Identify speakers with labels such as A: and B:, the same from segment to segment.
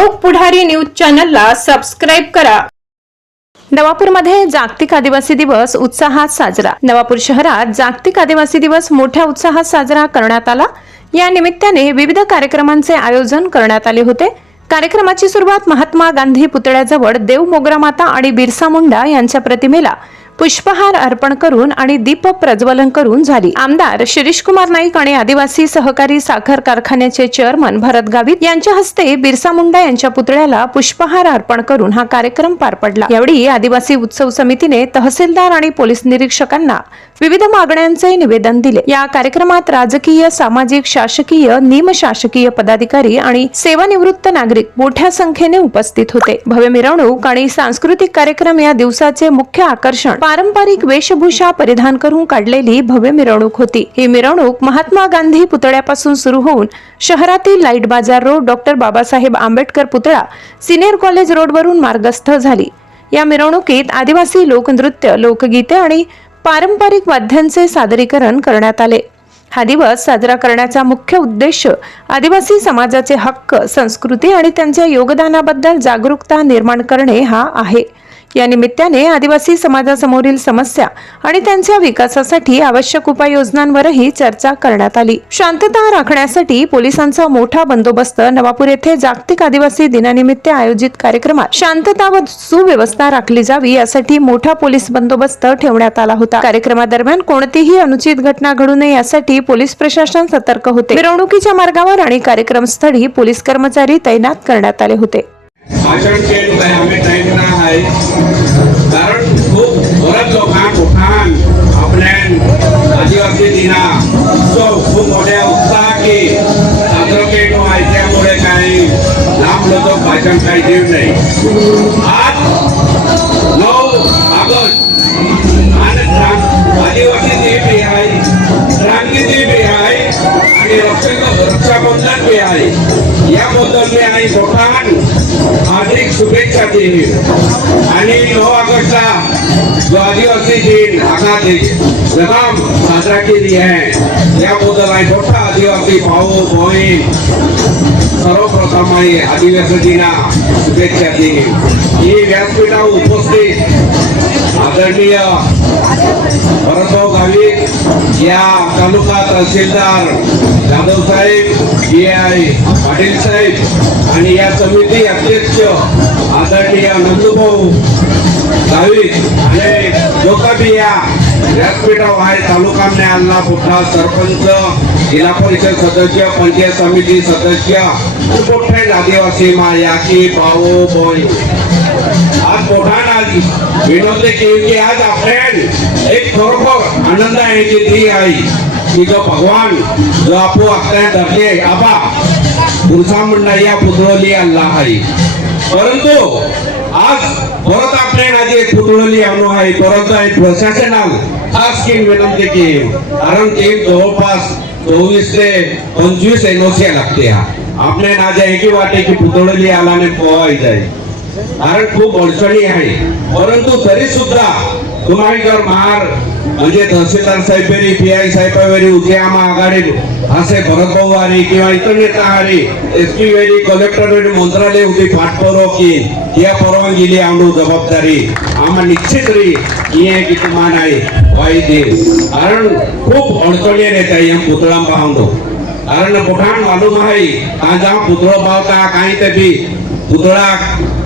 A: लोक पुढारी न्यूज चॅनलला सबस्क्राईब करा. नवापूरमध्ये जागतिक आदिवासी दिवस उत्साहात साजरा. नवापूर शहरात जागतिक आदिवासी दिवस मोठ्या उत्साहात साजरा करण्यात आला. या निमित्ताने विविध कार्यक्रमांचे आयोजन करण्यात आले होते. कार्यक्रमाची सुरुवात महात्मा गांधी पुतळ्याजवळ देव मोगरा माता आणि बिरसा मुंडा यांच्या प्रतिमेला पुष्पहार अर्पण करून आणि दीप प्रज्वलन करून झाली. आमदार शिरीष कुमार नाईक आणि आदिवासी सहकारी साखर कारखान्याचे चेअरमन भरत गावित यांच्या हस्ते बिरसा मुंडा यांच्या पुतळ्याला पुष्पहार अर्पण करून हा कार्यक्रम पार पडला. यावेळी आदिवासी उत्सव समितीने तहसीलदार आणि पोलीस निरीक्षकांना विविध मागण्यांचे निवेदन दिले. या कार्यक्रमात राजकीय सामाजिक शासकीय निमशासकीय पदाधिकारी आणि सेवानिवृत्त नागरिक मोठ्या संख्येने उपस्थित होते. भव्य मिरवणूक आणि सांस्कृतिक कार्यक्रम या दिवसाचे मुख्य आकर्षण पारंपरिक वेशभूषा परिधान करून काढलेली भव्य मिरवणूक होती. ही मिरवणूक महात्मा गांधी पुतळ्यापासून सुरू होऊन शहरातील लाइट बाजार रोड डॉक्टर बाबासाहेब आंबेडकर पुतळा सिनियर कॉलेज रोडवरून मार्गस्थ झाली. या मिरवणुकीत आदिवासी लोकनृत्य लोकगीते आणि पारंपरिक वाद्यांचे सादरीकरण करण्यात आले. हा दिवस साजरा करण्याचा मुख्य उद्देश आदिवासी समाजाचे हक्क संस्कृती आणि त्यांच्या योगदानाबद्दल जागरूकता निर्माण करणे हा आहे. या निमित्ताने आदिवासी समाजासमोरील समस्या आणि त्यांच्या विकासासाठी आवश्यक उपाययोजनांवरही चर्चा करण्यात आली. शांतता राखण्यासाठी पोलिसांचा मोठा बंदोबस्त नवापूर येथे जागतिक आदिवासी दिनानिमित्त आयोजित कार्यक्रमात शांतता व सुव्यवस्था राखली जावी यासाठी मोठा पोलीस बंदोबस्त ठेवण्यात आला होता. कार्यक्रमादरम्यान कोणतीही अनुचित घटना घडू नये यासाठी पोलीस प्रशासन सतर्क होते. मिरवणुकीच्या मार्गावर आणि कार्यक्रमस्थळी पोलीस कर्मचारी तैनात करण्यात आले होते.
B: भाषण केलं काय आम्ही टाइम ना आहे. कारण खूप बरंच लोकांक उठान आपल्या आदिवासी दिना. उत्सव खूप मोठ्या उत्साह की केलो आहे त्यामुळे काही लांब लोक भाषण काही देऊ नाही. आज नऊ ऑगस्ट आणि आदिवासी दिन आहे क्रांती दिन आहे. आणि रक्षाबंधन बी आहे. याबद्दल मी आणि मोठान हार्दिक शुभेच्छा दिली आणि नऊ ऑगस्टला जो आदिवासी दिन हाका जगाम साजरा केली आहे. याबद्दल आणि मोठा आदिवासी भाऊ बहीण सर्वप्रथम आहे आदिवासी दिना शुभेच्छा दिली ही व्यासपीठावर उपस्थित आदरणीय भरतभाऊ गावित या तालुका तहसीलदार जाधव साहेब ए आय पाटील साहेब आणि या समिती अध्यक्ष आदरणीय नंदूभाऊ गावित आणि लोक बी या व्यासपीठावर आहे तालुका न्यायालयाला मोठा सरपंच जिल्हा परिषद सदस्य पंचायत समिती सदस्य आणि मोठे आदिवासी माया की भाऊ बोय आज मोठा आज विनोद केली की आज आपल्या एक खरोखर आनंद आहे की ती आई की जो भगवान जो आपो आपल्या धरले आबा पुरुषा मंडळ या पुतळली अल्लाह आहे. परंतु आज परत आपल्या आधी एक पुतळली आणू आहे. परत एक प्रशासनाल खास की विनंती की कारण ते जवळपास चोवीस ते पंचवीस एनओसी लागते आपल्या नाजा एकी वाटे की पुतळली आला आलाने पोहाय जाईल. कारण खूप अडचणी आहे. परंतु तरी सुद्धा तुम्हाला जर महार म्हणजे तहसीलदार साहेबांनी पी आय साहेबावेरी उद्यामा आघाडी असे भरतभाऊ आली किंवा इतर नेता आली एस पी वेळी कलेक्टर वेळी मंत्रालय होती पाठपुराव की या परवानगीली आणू जबाबदारी आम्हा निश्चित री ही आहे. की तुम्हाला नाही वाई दे कारण खूप अडचणी येत आहे या पुतळा पाहतो कारण मोठान मालूम आहे का पुतळो पावता काही तरी पुतळा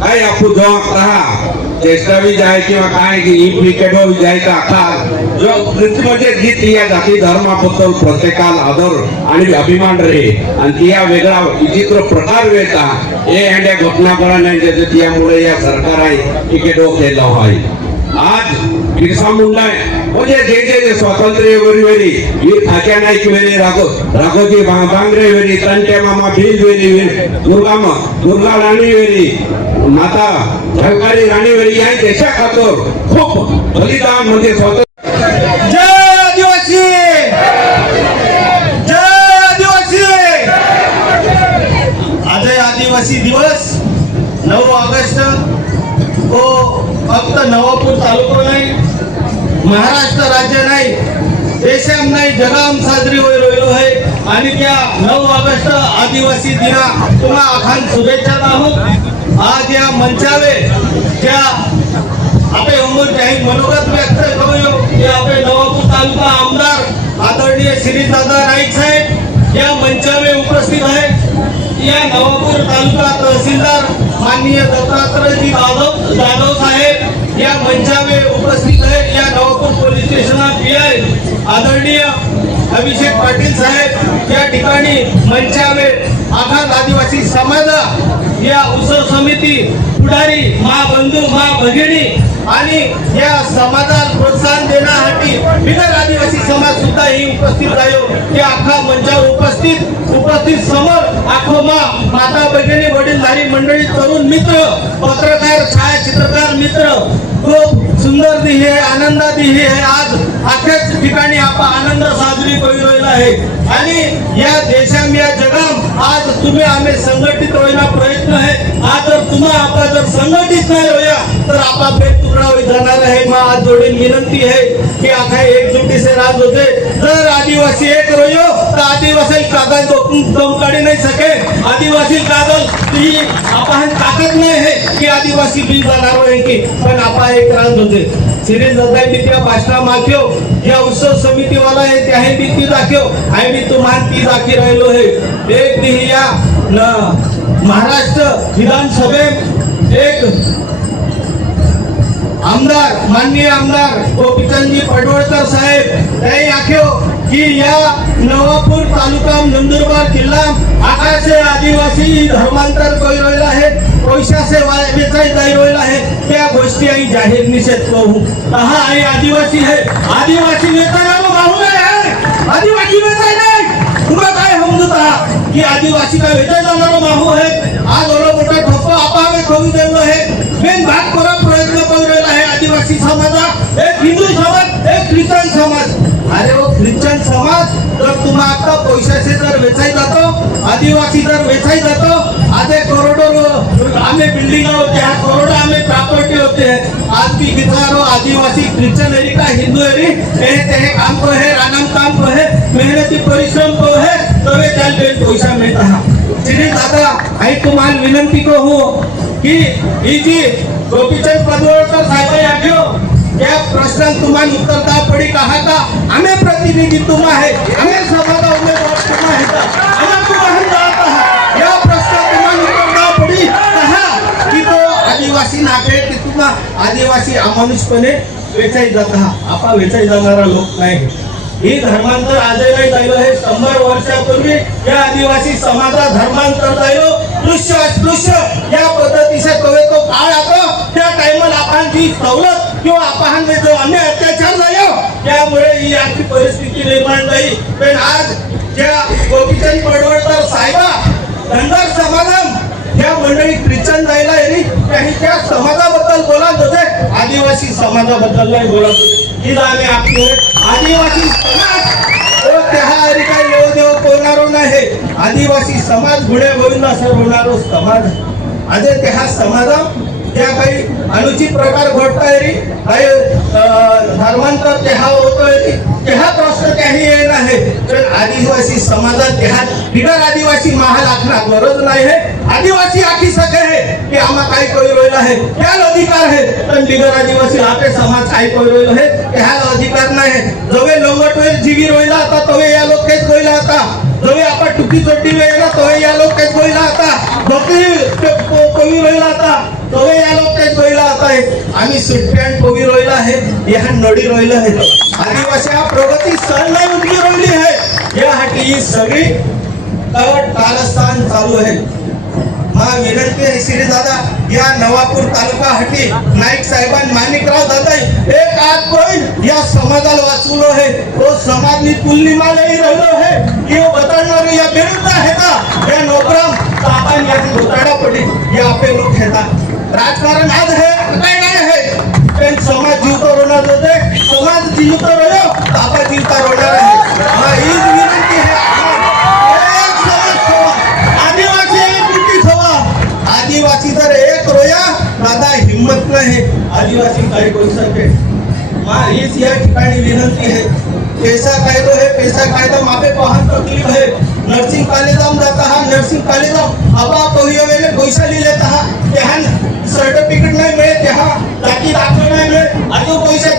B: काय आपू जो राहा चेष्टा बी जाय किंवा काय ई क्रिकेट बी जायचा आकार जो म्हणजे गीत या जाती धर्माबद्दल प्रत्येकाला आदर आणि अभिमान रे. आणि ती या वेगळा विचित्र प्रकार वेळचा हे ह्या घटना करा नाही त्याच्या त्यामुळे या सरकार आहे क्रिकेट केला आहे आज बिरसा मुंडा म्हणजे जे जे जे स्वातंत्र्य वेरी वेरी. वीर खाक्या नाईक वेरी राघो राघोजी बांगरे वेरी तंटे मामा भील दुर्गा मा दुर्गा राणी वेरी माता झळकारी राणी वेरी या देशा खातर खूप बलिदान म्हणजे स्वातंत्र्य.
C: जय आदिवासी! जय आदिवासी! आज आदिवासी दिवस नऊ ऑगस्ट हो फक्त नवापूर तालुका नाही महाराष्ट्र राज्य नाही देशाम नाही जगाम साजरी होईल राहिलो आहे. आणि त्या नऊ ऑगस्ट आदिवासी दिना पुन्हा आखान शुभेच्छा आहोत आज या मंचावे त्या आपे उमर जाहीर मनोगत व्यक्त करूयो. की आपले नवापूर तालुका आमदार आदरणीय श्रीदादा नाईक साहेब या मंचावे या नवापूर तालुका तहसीलदार माननीय दत्तात्रयजी जाधव जाधव साहेब या मंचावे उपस्थित आहे या नवापूर पोलीस स्टेशनला पी आय आदरणीय अभिषेक पाटील साहेब या ठिकाणी मंचावे आखात आदिवासी समाजा या उत्सव समिती पुढारी मा बंधू मा आणि या समाजाला प्रोत्साहन देण्यासाठी बिगर आदिवासी समाज सुद्धा ही उपस्थित आहे या अख्खा मंचावर उपस्थित उपस्थित समर आखो मा माता भगिनी वडीलधारी मंडळी तरुण मित्र पत्रकार छायाचित्रकार मित्र. खूप सुंदर दिही आहे आनंदा दिही आहे आज अख्याच ठिकाणी आपण आनंद साजरी करू आहे. आणि या देशाम या जगाम आज तुम्ही आम्ही संघटित होईना प्रयत्न आहे आज जर तुम्हा आपला जर संघटित नाही होया तर आपा बेत तुकडा होई जाणार आहे. मग आज जोडीन विनंती आहे की आखा एकजुटी से राज होते. जर आदिवासी एक रोयो तर आदिवासी कागज दम काढी नाही सके आदिवासी कागज ही आपण ताकद नाही आहे की आदिवासी बी जाणार की. पण आपा एक राज होते. सिरीज जगाई मी त्या भाषणा माग्यो या उत्सव समिती वाला आहे ते आहे मी ती दाखव. आहे मी तुम्हाला ती दाखी राहिलो आहे. एक दिही या महाराष्ट्र विधानसभेत एक आमदार माननीय आमदार गोपीचंदजी पडवळकर साहेब त्याही आख्यो की या नवापूर तालुका नंदुरबार किल्ला आकाशे आदिवासी धर्मांतर करू आहे. पैशाचे वेचाई जाई आहे. त्या गोष्टी आई जाहीर निषेध करू. हा आई आदिवासी आहे. आदिवासी वेचायला बाहू आहे. आदिवासी वेचाय नाही. तुला काय समजत आहात की आदिवासी का वेचाय जाणारा बाहू आहे. आज एवढा मोठा ठप्प आपावे करून देऊ आहे. मेन भाग करा प्रयत्न करू आहे आदिवासी समाजा एक हिंदू समाज एक ख्रिस्तान समाज. अरे हो, ख्रिश्चन समाज जर तुम्हा आता पैशाचे जर वेचाई जातो आदिवासी जर वेचाई जातो. आधे करोडो आम्ही बिल्डिंग होते हा करोडो आम्ही प्रॉपर्टी होते आज की बिचारो आदिवासी ख्रिश्चन एरी का हिंदू एरी हे काम को है रानम काम को है मेहनती परिश्रम को है तवे त्याला पैसा मिळता हा. श्री दादा आई तुम्हाला विनंती को हो की ही जी गोपीचंद पदवळकर साहेब प्रश्नात तुम्हाला पडी कहा था हमें प्रतिनिधि तुम आहे. आम्ही समाजा उमेदवार तुम आहे. का आम्ही तुम्हाला जात या प्रश्नात तुम्हाला उत्तर पडी कहा की तो आदिवासी नागरिक की तुम्हा आदिवासी अमानुषपणे वेचाई जात आपा वेचाई जाणारा लोक नाही. ही धर्मांतर आजही नाही झालं. हे शंभर वर्षापूर्वी या आदिवासी समाजा धर्मांतर झालो. दृश्य अस्पृश्य या पद्धतीचा कवे तो काळ आता त्या टायमाला आपण जी सवलत किंवा आपण जो अन्य अत्याचार झालो हो, त्यामुळे ही आजची परिस्थिती निर्माण झाली पण आज ज्या गोपीचंद पडवळकर साहेबा धनगर समाधान या मंडळी ख्रिश्चन जायला येईल. काही त्या समाजाबद्दल बोलत होते. आदिवासी समाजाबद्दल नाही बोलत होते. तिला आम्ही आपले आदिवासी समाज त्या देव कोणारो नाही. आदिवासी समाज गुणे गोविंदा असं होणारो समाज. अजय त्या समाजा त्या काही अनुचित प्रकार घडताय काही अं, धर्मांतर तेहा होतोय रे. तेहा प्रश्न काही येत आहे तर आदिवासी समाजात तेहा बिगर आदिवासी महाल आखना गरज नाही आहे आदिवासी आखी सगळे आहे की आम्हा काय करू राहिलो आहे. त्याला अधिकार आहे. पण बिगर आदिवासी आपले समाज काय करू राहिलो आहे. त्याला अधिकार नाही. जवे लोंगट वेळ जीवी रोयला आता तवे या लोक काहीच रोयला आता. जवे आपण टुकी चड्डी वेळेला तवे या लोक काही रोयला आता बकरी कोवी रोहिला आता तवे या लोक काही रोयला आता आहे. आम्ही सुट्ट्यान कवी रोहिला आहे या नडी रोहिला आहेत आदिवासी हा प्रगती सण नाही उठली रोहिली आहे यासाठी ही सगळी तारस्थान चालू आहे. विनंती आहे श्री दादा या नवापूर तालुका हटी नाईक साहेबांनी माणिकराव दादा एक आज पण या समाजाला वाचवलो आहे. तो समाजनी तुलनीमा नाही राहिलो आहे. की वो बदलणार या विरुद्ध आहे का? या स्वप्न आहे आदिवासी काही कायदोसाठी हीच या ठिकाणी विनंती आहे. पैसा कायदो हे पैसा कायदा मापे पाहत तकलीफ है नर्सिंग कॉलेज हम जाता है नर्सिंग कॉलेज हम अब आप में पैसा लिहिले लेता त्या सर्टिफिकेट नाही मिळेल त्या टाकी डॉक्टर नाही मिळेल आज पैसा